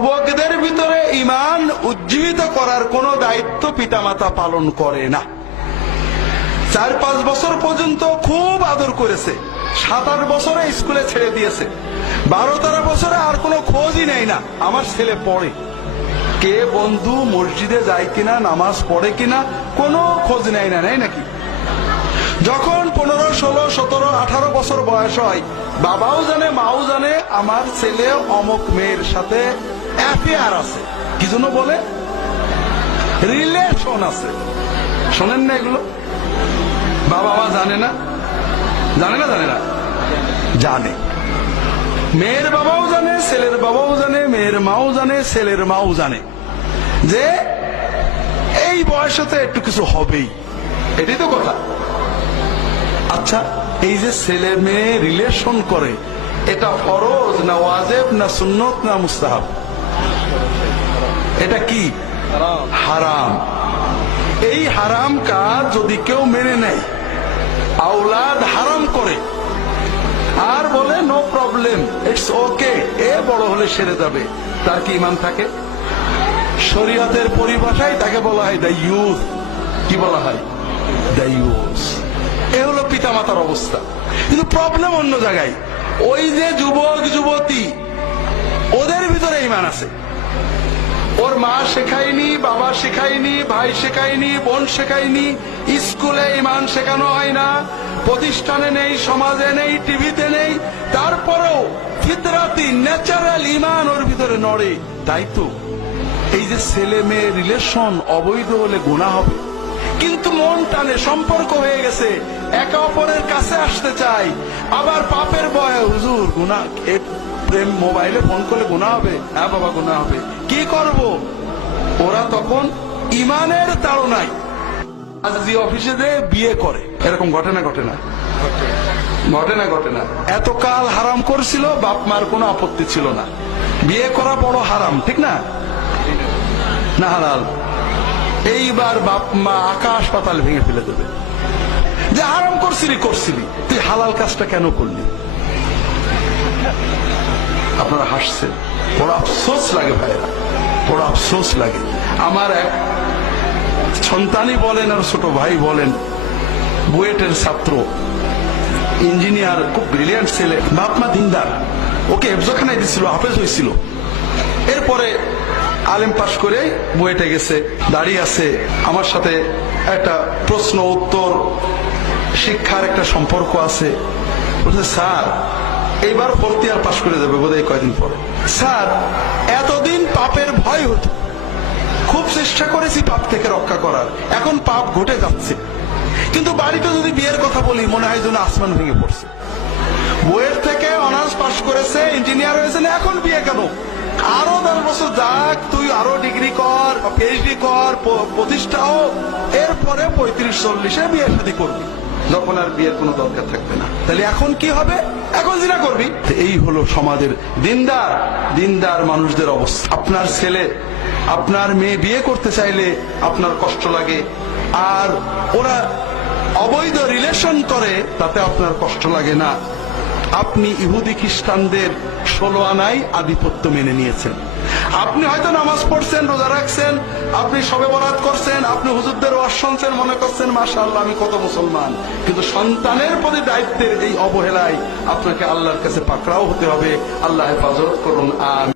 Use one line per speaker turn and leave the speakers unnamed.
যুবকদের ভিতরে ইমান উজ্জীবিত করার কোনো দায়িত্ব পিতামাতা পালন করে না। চার পাঁচ বছর পর্যন্ত খুব আদর করেছে। সাত আট বছরে স্কুলে ছেড়ে দিয়েছে। বারো তেরো বছরে আর কোনো খোঁজই নেই না। আমার ছেলে পড়ে। কে বন্ধু মসজিদে যায় কিনা, নামাজ পড়ে কিনা, কোনো খোঁজ নেয় না। নেই নাকি? যখন পনেরো, ষোলো, সতেরো, আঠারো বছর বয়স হয়, বাবাও জানে, মাও জানে, আমার ছেলে অমক মেয়ের সাথে অ্যাফেয়ার আছে। কি জন্য বলে? রিলেশন আছে। শোনেন না এগুলো। বাবা মা জানে না। জানে না জানে না। জানে। মেয়ের বাবাও জানে, ছেলের বাবাও জানে, মেয়ের মাও জানে, ছেলের মাও জানে। যে এই বয়সে একটু কিছু হবেই। এটাই তো কথা। আচ্ছা এই যে ছেলে মেয়ে রিলেশন করে, এটা ফরজ না ওয়াজেব না সুন্নত না মুস্তাহাব? এটা কি? হারাম। এই হারাম কাজ যদি কেউ মেনে নেয়, আওলাদ হারাম করে। আর বলে নো প্রবলেম ইটস ওকে এ বড় হলে সেরে যাবে। তার কি ইমান থাকে? শরীয়তের পরিভাষায় তাকে বলা হয় দ্য ইউথ কি বলা হয়? দ্য ইউথ এ হলো পিতামাতার অবস্থা। কিন্তু প্রবলেম অন্য জায়গায়। ওই যে যুবক, যুবতী, ওদের ভিতরে ইমান আছে। ওর মা শেখায়নি, বাবা শেখায়নি, ভাই শেখায়নি, বোন শেখায়নি, স্কুলে ইমান শেখানো হয় না, প্রতিষ্ঠানে নেই, সমাজে নেই, টিভিতে নেই, তারপরেও ফিতরাতি, ন্যাচারাল ইমান ওর ভিতরে নড়ে, তাই তো? এই যে ছেলে মেয়ে রিলেশন অবৈধ হলে গুণা হবে, কিন্তু মন টানে সম্পর্ক হয়ে গেছে, একে অপরের কাছে আসতে চাই আবার পাপের বয় হুজুর গুণা প্রেম মোবাইলে ফোন করলে গোনা হবে? হ্যাঁ বাবা গোনা হবে। কি করব? ওরা তখন ইমানের তাড়নায় আজ অফিসে যে বিয়ে করে, এরকম ঘটে না ঘটে না? ঘটে না ঘটে না। এতকাল হারাম করছিল, বাপ মার কোনো আপত্তি ছিল না। বিয়ে করা বড় হারাম, ঠিক না? না হালাল। এইবার বাপ মা আকাশ পাতাল ভেঙে ফেলে দেবে। যে হারাম করছিলি করছিলি। তুই হালাল কাজটা কেন করলি? আপনারা হাসছেন। বড় আফসোস লাগে ভাইরা বড় আফসোস লাগে। আমার এক সন্তানই বলেন আর ছোট ভাই বলেন, বুয়েটের ছাত্র, ইঞ্জিনিয়ার, খুব ব্রিলিয়ান্ট ছেলে বাপ মা দিনদার। ওকে এফজখানায় দিছিল, হাফেজ হয়েছিল। এরপরে আলেম পাশ করে বুয়েটে গেছে, দাঁড়িয়ে আছে। আমার সাথে একটা প্রশ্ন, উত্তর, শিক্ষার একটা সম্পর্ক আছে। বলছে, স্যার এইবার আর পাশ করে যাবে বোধহয় কয়দিন পরে। স্যার, এতদিন পাপের ভয় হতো। খুব চেষ্টা করেছি পাপ থেকে রক্ষা করার। এখন পাপ ঘটে যাচ্ছে। কিন্তু বাড়িতে যদি বিয়ের কথা বলি, মনে হয় যেন আসমান ভেঙে পড়ছে। বইয়ের থেকে অনার্স পাস করেছে, ইঞ্জিনিয়ার হয়েছে, এখন বিয়ে কেন? আরও দশ বছর যাক, তুই আরও ডিগ্রি কর পিএইচডি কর প্রতিষ্ঠা হোক, এরপরে পঁয়ত্রিশ চল্লিশে বিয়ে শাদী করবি। যখন আর বিয়ের কোনো দরকার থাকবে না। তাহলে এখন কি হবে? এখন জিনা করবি। এই হলো সমাজের দিনদার দিনদার মানুষদের অবস্থা। আপনার ছেলে আপনার মেয়ে বিয়ে করতে চাইলে আপনার কষ্ট লাগে। আর ওরা অবৈধ রিলেশন করে তাতে আপনার কষ্ট লাগে না। আপনি ইহুদি খ্রিস্টানদের ষোলো আনাই আধিপত্য মেনে নিয়েছেন। আপনি হয়তো নামাজ পড়ছেন, রোজা রাখছেন, আপনি সবে বরাত করছেন, আপনি হুজুরদের ওয়াজ শুনছেন, মনে করছেন, মাশাআল্লাহ, আমি কত মুসলমান। কিন্তু সন্তানের প্রতি দায়িত্বের এই অবহেলায় আপনাকে আল্লাহর কাছে পাকড়াও হতে হবে। আল্লাহ হেফাজত করুন, আমিন।